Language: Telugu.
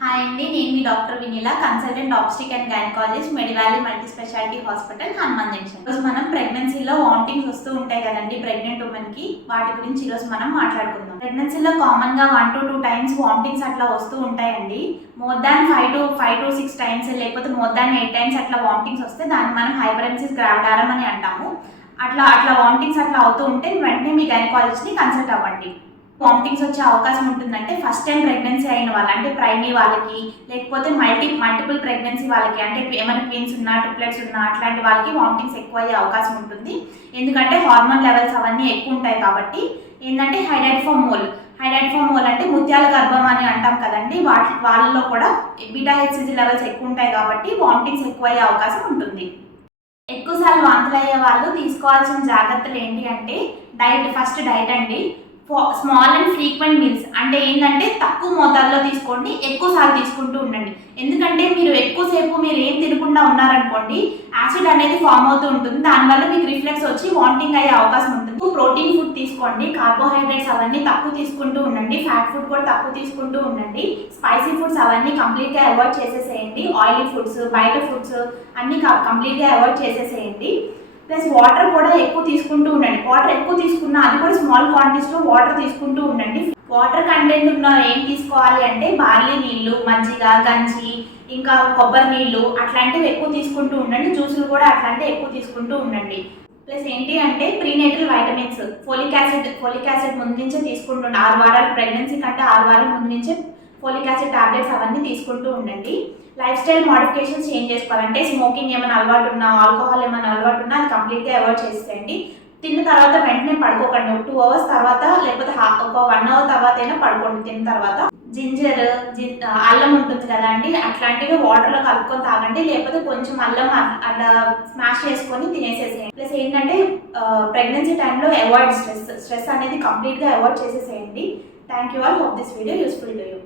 హాయ్ అండి, నేను మీ doctor Vineela, consultant obstetric and gynaecologist, Medivalley multi speciality hospital, Hanuman junction. ఈరోజు మనం ప్రెగ్నెన్సీలో వామిటింగ్స్ వస్తూ ఉంటాయి కదండి ప్రెగ్నెంట్ ఉమెన్కి. వాటి గురించి ఈరోజు మనం మాట్లాడుకుందాం. ప్రెగ్నెన్సీలో కామన్గా 1 to 2 times వామిటింగ్స్ అట్లా వస్తూ ఉంటాయండి. మోర్ దాన్ 5 to 6 times లేకపోతే మోర్ దాన్ 8 times అట్లా వామిటింగ్స్ వస్తే దాన్ని మనం హైపరెన్సిస్ గ్రావిడారం అని అంటాము. అట్లా వామిటింగ్స్ అట్లా అవుతూ ఉంటే వెంటనే మీ గైనకాలజిస్ట్ని కన్సల్ట్ అవ్వండి. వామిటింగ్స్ వచ్చే అవకాశం ఉంటుందంటే ఫస్ట్ టైం ప్రెగ్నెన్సీ అయిన వాళ్ళు, అంటే ప్రైమీ వాళ్ళకి, లేకపోతే మల్టిపుల్ ప్రెగ్నెన్సీ వాళ్ళకి, అంటే ఏమైనా ట్విన్స్ ఉన్నా ట్రిప్లెట్స్ ఉన్నా అట్లాంటి వాళ్ళకి వామిటింగ్స్ ఎక్కువ అయ్యే అవకాశం ఉంటుంది. ఎందుకంటే హార్మోన్ లెవెల్స్ అవన్నీ ఎక్కువ ఉంటాయి కాబట్టి. ఏంటంటే హైడ్రైడ్ ఫర్ మోల్ అంటే ముత్యాల గర్భం అని అంటాం కదండి, వాళ్ళలో కూడా బీటా హెచ్సిజీ లెవెల్స్ ఎక్కువ ఉంటాయి కాబట్టి వామిటింగ్స్ ఎక్కువ అయ్యే అవకాశం ఉంటుంది. ఎక్కువసార్లు వాంతులు అయ్యే వాళ్ళు తీసుకోవాల్సిన జాగ్రత్తలు ఏంటి అంటే ఫస్ట్ డైట్ అండి. స్మాల్ అండ్ ఫ్రీక్వెంట్ మీల్స్ అంటే ఏంటంటే తక్కువ మోతాదులో తీసుకోండి, ఎక్కువసార్లు తీసుకుంటూ ఉండండి. ఎందుకంటే మీరు ఎక్కువసేపు మీరు ఏం తినకుండా ఉన్నారనుకోండి, యాసిడ్ అనేది ఫామ్ అవుతూ ఉంటుంది. దానివల్ల మీకు రిఫ్లెక్స్ వచ్చి వామిటింగ్ అయ్యే అవకాశం ఉంటుంది. ప్రోటీన్ ఫుడ్ తీసుకోండి, కార్బోహైడ్రేట్స్ అవన్నీ తక్కువ తీసుకుంటూ ఉండండి, ఫ్యాట్ ఫుడ్ కూడా తక్కువ తీసుకుంటూ ఉండండి. స్పైసీ ఫుడ్స్ అవన్నీ కంప్లీట్గా అవాయిడ్ చేసేసేయండి. ఆయిలీ ఫుడ్స్, బయట ఫుడ్స్ అన్నీ కంప్లీట్గా అవాయిడ్ చేసేసేయండి. ప్లస్ వాటర్ కూడా ఎక్కువ తీసుకుంటూ ఉండండి. వాటర్ ఎక్కువ తీసుకున్నా అది కూడా స్మాల్ క్వాంటిటీస్లో వాటర్ తీసుకుంటూ ఉండండి. వాటర్ కంటెంట్ ఉన్న ఏం తీసుకోవాలి అంటే బార్లీ నీళ్ళు, మజ్జిగ, గంజి, ఇంకా కొబ్బరి నీళ్ళు అట్లాంటివి ఎక్కువ తీసుకుంటూ ఉండండి. జ్యూసులు కూడా అట్లాంటివి ఎక్కువ తీసుకుంటూ ఉండండి. ప్లస్ ఏంటి అంటే ప్రీనేటల్ వైటమిన్స్, ఫోలిక్ యాసిడ్ ముందు నుంచే తీసుకుంటుండే 6 వారాలు ప్రెగ్నెన్సీ కంటే 6 వారాల ముందు నుంచే ఫోలిక్ యాసిడ్ టాబ్లెట్స్ అవన్నీ తీసుకుంటూ ఉండండి. లైఫ్ స్టైల్ మోడిఫికేషన్స్ చేంజ్ చేసుకోవాలంటే స్మోకింగ్ ఏమైనా అలవాటు ఉన్నా, ఆల్కహాల్ ఏమైనా అలవాటు ఉన్నా అది కంప్లీట్గా అవాయిడ్ చేసేయండి. తిన్న తర్వాత వెంటనే పడుకోకండి. 2 hours తర్వాత లేకపోతే ఒక 1 hour తర్వాత అయినా పడుకోండి. తిన్న తర్వాత జింజర్, అల్లం ఉంటుంది కదా అండి, అట్లాంటివి వాటర్లో కలుపుకొని తాగండి. లేకపోతే కొంచెం అల్లం అట్లా స్మాష్ చేసుకొని తినేసేసేయండి. ప్లస్ ఏంటంటే ప్రెగ్నెన్సీ టైంలో అవాయిడ్ స్ట్రెస్ అనేది కంప్లీట్గా అవాయిడ్ చేసేసేయండి. Thank you all. Hope this video useful to you.